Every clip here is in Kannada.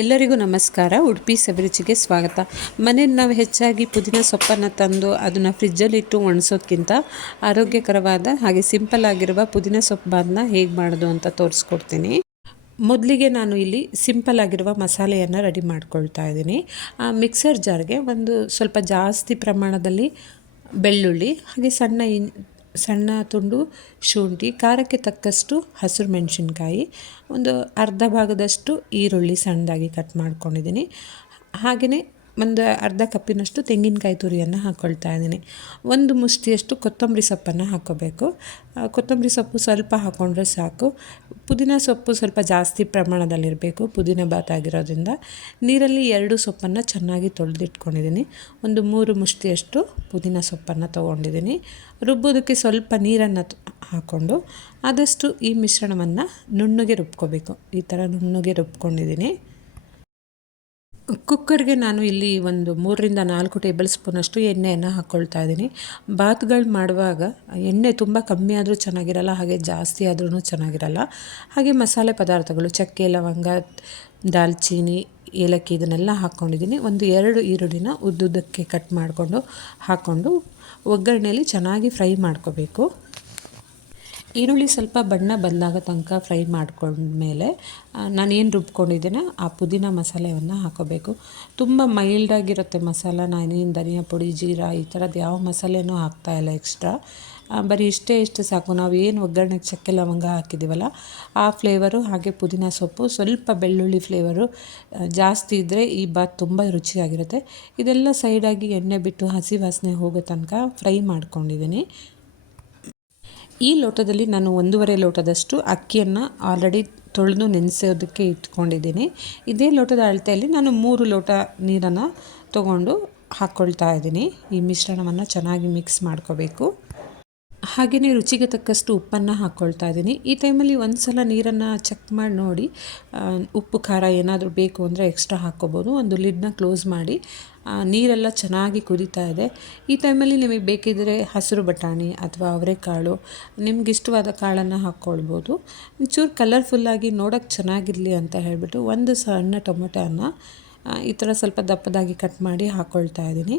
ಎಲ್ಲರಿಗೂ ನಮಸ್ಕಾರ. ಉಡುಪಿ ಸವಿರುಚಿಗೆ ಸ್ವಾಗತ. ಮನೇಲಿ ನಾವು ಹೆಚ್ಚಾಗಿ ಪುದೀನ ಸೊಪ್ಪನ್ನು ತಂದು ಅದನ್ನು ಫ್ರಿಜ್ಜಲ್ಲಿಟ್ಟು ಒಣಸೋದ್ಕಿಂತ ಆರೋಗ್ಯಕರವಾದ ಹಾಗೆ ಸಿಂಪಲ್ ಆಗಿರುವ ಪುದೀನ ಸೊಪ್ಪು ಬಾದನ್ನ ಹೇಗೆ ಮಾಡೋದು ಅಂತ ತೋರಿಸ್ಕೊಡ್ತೀನಿ. ಮೊದಲಿಗೆ ನಾನು ಇಲ್ಲಿ ಸಿಂಪಲ್ ಆಗಿರುವ ಮಸಾಲೆಯನ್ನು ರೆಡಿ ಮಾಡ್ಕೊಳ್ತಾ ಇದ್ದೀನಿ. ಆ ಮಿಕ್ಸರ್ ಜಾರ್ಗೆ ಒಂದು ಸ್ವಲ್ಪ ಜಾಸ್ತಿ ಪ್ರಮಾಣದಲ್ಲಿ ಬೆಳ್ಳುಳ್ಳಿ, ಹಾಗೆ ಸಣ್ಣ ಸಣ್ಣ ತುಂಡು ಶುಂಠಿ, ಖಾರಕ್ಕೆ ತಕ್ಕಷ್ಟು ಹಸಿರು ಮೆಣಸಿನ್ಕಾಯಿ, ಒಂದು ಅರ್ಧ ಭಾಗದಷ್ಟು ಈರುಳ್ಳಿ ಸಣ್ಣದಾಗಿ ಕಟ್ ಮಾಡ್ಕೊಂಡಿದ್ದೀನಿ. ಹಾಗೆಯೇ ಒಂದು ಅರ್ಧ ಕಪ್ಪಿನಷ್ಟು ತೆಂಗಿನಕಾಯಿ ತುರಿಯನ್ನು ಹಾಕ್ಕೊಳ್ತಾ ಇದ್ದೀನಿ. ಒಂದು ಮುಷ್ಟಿಯಷ್ಟು ಕೊತ್ತಂಬರಿ ಸೊಪ್ಪನ್ನು ಹಾಕ್ಕೋಬೇಕು ಕೊತ್ತಂಬರಿ ಸೊಪ್ಪು ಸ್ವಲ್ಪ ಹಾಕ್ಕೊಂಡ್ರೆ ಸಾಕು. ಪುದೀನ ಸೊಪ್ಪು ಸ್ವಲ್ಪ ಜಾಸ್ತಿ ಪ್ರಮಾಣದಲ್ಲಿರಬೇಕು. ಪುದೀನ ಬಾತ್ ಆಗಿರೋದ್ರಿಂದ ನೀರಲ್ಲಿ ಎರಡು ಸೊಪ್ಪನ್ನು ಚೆನ್ನಾಗಿ ತೊಳೆದಿಟ್ಕೊಂಡಿದ್ದೀನಿ. ಒಂದು ಮೂರು ಮುಷ್ಟಿಯಷ್ಟು ಪುದೀನ ಸೊಪ್ಪನ್ನು ತೊಗೊಂಡಿದ್ದೀನಿ. ರುಬ್ಬೋದಕ್ಕೆ ಸ್ವಲ್ಪ ನೀರನ್ನು ಹಾಕ್ಕೊಂಡು ಆದಷ್ಟು ಈ ಮಿಶ್ರಣವನ್ನು ನುಣ್ಣಗೆ ರುಬ್ಕೋಬೇಕು. ಈ ಥರ ನುಣ್ಣಗೆ ರುಬ್ಕೊಂಡಿದ್ದೀನಿ. ಕುಕ್ಕರ್ಗೆ ನಾನು ಇಲ್ಲಿ ಒಂದು ಮೂರರಿಂದ ನಾಲ್ಕು ಟೇಬಲ್ ಸ್ಪೂನಷ್ಟು ಎಣ್ಣೆಯನ್ನು ಹಾಕ್ಕೊಳ್ತಾ ಇದ್ದೀನಿ. ಬಾತ್ಗಳು ಮಾಡುವಾಗ ಎಣ್ಣೆ ತುಂಬ ಕಮ್ಮಿ ಆದರೂ ಚೆನ್ನಾಗಿರಲ್ಲ, ಹಾಗೆ ಜಾಸ್ತಿ ಆದ್ರೂ ಚೆನ್ನಾಗಿರಲ್ಲ. ಹಾಗೆ ಮಸಾಲೆ ಪದಾರ್ಥಗಳು, ಚಕ್ಕೆ, ಲವಂಗ, ದಾಲ್ಚೀನಿ, ಏಲಕ್ಕಿ ಇದನ್ನೆಲ್ಲ ಹಾಕ್ಕೊಂಡಿದ್ದೀನಿ ಒಂದು ಎರಡು ಈರುಳ್ಳಿನ ಉದ್ದುದ್ದಕ್ಕೆ ಕಟ್ ಮಾಡಿಕೊಂಡು ಹಾಕ್ಕೊಂಡು ಒಗ್ಗರಣೆಯಲ್ಲಿ ಚೆನ್ನಾಗಿ ಫ್ರೈ ಮಾಡ್ಕೋಬೇಕು. ಈರುಳ್ಳಿ ಸ್ವಲ್ಪ ಬಣ್ಣ ಬದಲಾಗೋ ತನಕ ಫ್ರೈ ಮಾಡ್ಕೊಂಡ್ಮೇಲೆ ನಾನೇನು ರುಬ್ಕೊಂಡಿದ್ದೀನೋ, ಆ ಪುದೀನ ಮಸಾಲೆಯನ್ನು ಹಾಕೋಬೇಕು. ತುಂಬ ಮೈಲ್ಡಾಗಿರುತ್ತೆ ಮಸಾಲ, ನಾನೇನು ಧನಿಯಾ ಪುಡಿ, ಜೀರಾ, ಈ ಥರದ್ದು ಯಾವ ಮಸಾಲೆನೂ ಹಾಕ್ತಾಯಿಲ್ಲ ಎಕ್ಸ್ಟ್ರಾ ಬರೀ ಇಷ್ಟೇ ಇಷ್ಟು ಸಾಕು. ನಾವು ಏನು ಒಗ್ಗರಣೆಗೆ ಚಕ್ಕೆ ಲವಂಗ ಹಾಕಿದ್ದೀವಲ್ಲ ಆ ಫ್ಲೇವರು ಹಾಗೆ ಪುದೀನ ಸೊಪ್ಪು, ಸ್ವಲ್ಪ ಬೆಳ್ಳುಳ್ಳಿ ಫ್ಲೇವರು ಜಾಸ್ತಿ ಇದ್ದರೆ ಈ ಬಾತ್ ತುಂಬ ರುಚಿಯಾಗಿರುತ್ತೆ. ಇದೆಲ್ಲ ಸೈಡಾಗಿ ಎಣ್ಣೆ ಬಿಟ್ಟು ಹಸಿ ವಾಸನೆ ಹೋಗೋ ತನಕ ಫ್ರೈ ಮಾಡ್ಕೊಂಡಿದ್ದೀನಿ. ಈ ಲೋಟದಲ್ಲಿ ನಾನು ಒಂದೂವರೆ ಲೋಟದಷ್ಟು ಅಕ್ಕಿಯನ್ನು ಆಲ್ರೆಡಿ ತೊಳೆದು ನೆನೆಸೋದಕ್ಕೆ ಇಟ್ಕೊಂಡಿದ್ದೀನಿ. ಇದೇ ಲೋಟದ ಅಳತೆಯಲ್ಲಿ ನಾನು ಮೂರು ಲೋಟ ನೀರನ್ನು ತಗೊಂಡು ಹಾಕ್ಕೊಳ್ತಾ ಇದ್ದೀನಿ. ಈ ಮಿಶ್ರಣವನ್ನು ಚೆನ್ನಾಗಿ ಮಿಕ್ಸ್ ಮಾಡ್ಕೋಬೇಕು. ಹಾಗೆಯೇ ರುಚಿಗೆ ತಕ್ಕಷ್ಟು ಉಪ್ಪನ್ನು ಹಾಕ್ಕೊಳ್ತಾ ಇದ್ದೀನಿ. ಈ ಟೈಮಲ್ಲಿ ಒಂದು ಸಲ ನೀರನ್ನು ಚೆಕ್ ಮಾಡಿ ನೋಡಿ ಉಪ್ಪು ಖಾರ ಏನಾದರೂ ಬೇಕು ಅಂದರೆ ಎಕ್ಸ್ಟ್ರಾ ಹಾಕ್ಕೋಬೋದು. ಒಂದು ಲಿಡ್ನ ಕ್ಲೋಸ್ ಮಾಡಿ ನೀರೆಲ್ಲ ಚೆನ್ನಾಗಿ ಕುದೀತಾ ಇದೆ. ಈ ಟೈಮಲ್ಲಿ ನಿಮಗೆ ಬೇಕಿದ್ದರೆ ಹಸಿರು ಬಟಾಣಿ ಅಥವಾ ಅವರೆಕಾಳು, ನಿಮ್ಗೆ ಇಷ್ಟವಾದ ಕಾಳನ್ನು ಹಾಕ್ಕೊಳ್ಬೋದು. ಚೂರು ಕಲರ್ಫುಲ್ಲಾಗಿ ನೋಡೋಕ್ಕೆ ಚೆನ್ನಾಗಿರಲಿ ಅಂತ ಹೇಳಿಬಿಟ್ಟು ಒಂದು ಸಣ್ಣ ಟೊಮೆಟೋನ ಈ ಥರ ಸ್ವಲ್ಪ ದಪ್ಪದಾಗಿ ಕಟ್ ಮಾಡಿ ಹಾಕ್ಕೊಳ್ತಾ ಇದ್ದೀನಿ.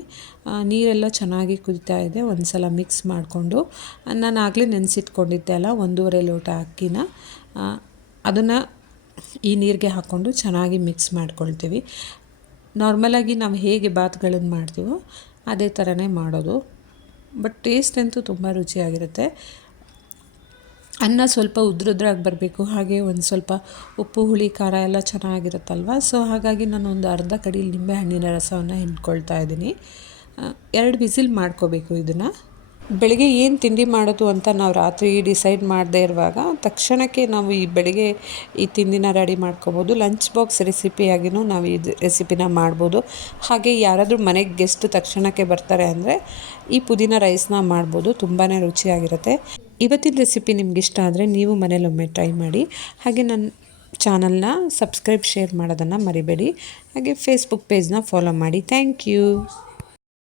ನೀರೆಲ್ಲ ಚೆನ್ನಾಗಿ ಕುದಿತಾ ಇದೆ. ಒಂದು ಸಲ ಮಿಕ್ಸ್ ಮಾಡಿಕೊಂಡು ನಾನು ಆಗಲೇ ನೆನೆಸಿಟ್ಕೊಂಡಿದ್ದೆ ಅಲ್ಲ, ಒಂದೂವರೆ ಲೋಟ ಅಕ್ಕಿನ. ಅದನ್ನು ಈ ನೀರಿಗೆ ಹಾಕ್ಕೊಂಡು ಚೆನ್ನಾಗಿ ಮಿಕ್ಸ್ ಮಾಡ್ಕೊಳ್ತೀವಿ. ನಾರ್ಮಲಾಗಿ ನಾವು ಹೇಗೆ ಬಾತ್ಗಳನ್ನು ಮಾಡ್ತೀವೋ ಅದೇ ಥರನೇ ಮಾಡೋದು. ಬಟ್ ಟೇಸ್ಟ್ ಅಂತೂ ತುಂಬ ರುಚಿಯಾಗಿರುತ್ತೆ. ಅನ್ನ ಸ್ವಲ್ಪ ಉದ್ರುದ್ರಾಗಿ ಬರಬೇಕು. ಹಾಗೆ ಒಂದು ಸ್ವಲ್ಪ ಉಪ್ಪು, ಹುಳಿ, ಖಾರ ಎಲ್ಲ ಚೆನ್ನಾಗಿರುತ್ತಲ್ವ? ಸೊ ಹಾಗಾಗಿ ನಾನು ಒಂದು ಅರ್ಧ ಕಡಿ ನಿಂಬೆಹಣ್ಣಿನ ರಸವನ್ನು ಹಿಂಡ್ಕೊಳ್ತಾ ಇದ್ದೀನಿ. ಎರಡು ಬಿಸಿಲ್ ಮಾಡ್ಕೋಬೇಕು ಇದನ್ನು. ಬೆಳಗ್ಗೆ ಏನು ತಿಂಡಿ ಮಾಡೋದು ಅಂತ ನಾವು ರಾತ್ರಿ ಡಿಸೈಡ್ ಮಾಡದೇ ಇರುವಾಗ, ತಕ್ಷಣಕ್ಕೆ ನಾವು ಈ ಬೆಳಿಗ್ಗೆ ಈ ತಿಂಡಿನ ರೆಡಿ ಮಾಡ್ಕೋಬೋದು. ಲಂಚ್ ಬಾಕ್ಸ್ ರೆಸಿಪಿಯಾಗಿಯೂ ನಾವು ಈ ರೆಸಿಪಿನ ಮಾಡ್ಬೋದು. ಹಾಗೆ ಯಾರಾದರೂ ಮನೆಗೆ ಗೆಸ್ಟ್ ತಕ್ಷಣಕ್ಕೆ ಬರ್ತಾರೆ ಅಂದರೆ ಈ ಪುದೀನ ರೈಸ್ನ ಮಾಡ್ಬೋದು. ತುಂಬಾ ರುಚಿಯಾಗಿರುತ್ತೆ. ಇವತ್ತಿನ ರೆಸಿಪಿ ನಿಮ್ಗೆ ಇಷ್ಟ ಆದರೆ ನೀವು ಮನೇಲೊಮ್ಮೆ ಟ್ರೈ ಮಾಡಿ. ಹಾಗೆ ನನ್ನ ಚಾನಲ್ನ ಸಬ್ಸ್ಕ್ರೈಬ್ ಶೇರ್ ಮಾಡೋದನ್ನು ಮರಿಬೇಡಿ. ಹಾಗೆ ಫೇಸ್ಬುಕ್ ಪೇಜ್ನ ಫಾಲೋ ಮಾಡಿ. Thank you